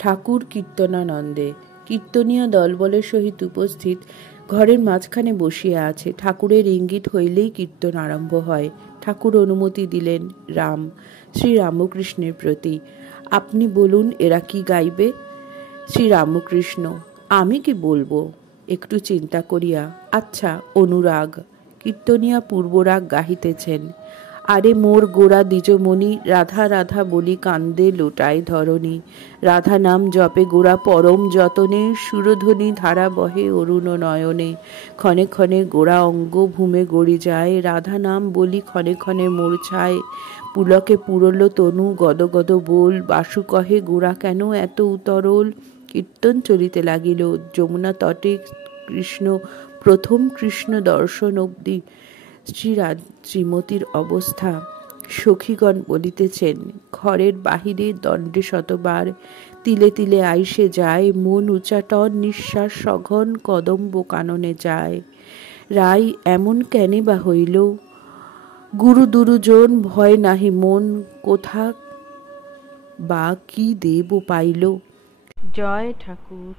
ঠাকুর কীর্তনানন্দে। কীর্তনীয় দলবলের সহিত উপস্থিত ঘরের মাঝখানে বসিয়া আছে। ঠাকুরের ইঙ্গিত হইলেই কীর্তন আরম্ভ হয়। ঠাকুর অনুমতি দিলেন রাম শ্রীরামকৃষ্ণের প্রতি। আপনি বলুন এরা কি গাইবে? শ্রীরামকৃষ্ণ: আমি কি বলবো? একটু চিন্তা করিয়া, আচ্ছা, অনুরাগ। কীর্তনিয়া পূর্বরাগ গাহিতেছেন। আরে মোর গোরা দ্বিজমণি, রাধা রাধা বলি কান্দে লোটায় ধরণী। রাধা নাম জপে গোরা পরম যতনে, সুরধ্বনি ধারা বহে অরুণ নয়নে। ক্ষণে ক্ষণে গোরা অঙ্গ ভূমে গড়ি যায়, রাধা নাম বলি ক্ষণে ক্ষণে মোর ছায়। পুলকে পুরল তনু গদ গদ বোল, বাসু কহে গোরা কেন এত উতরল। কীর্তন চলিতে লাগিল। যমুনা তটে কৃষ্ণ প্রথম কৃষ্ণ দর্শন অবধি শ্রীমতীর অবস্থা। সখীগণ বলিতেছেন, ঘরের বাহিরে দণ্ডে শতবার, তিলে তিলে আইসে যায়, মন উচাটন নিঃশ্বাস সঘন কদম্ব কাননে যায়। রাই এমন কেনে বা হইল? গুরু দুরুজন ভয় নাহি মন, কোথা বা কি দেব পাইল। জয় ঠাকুর।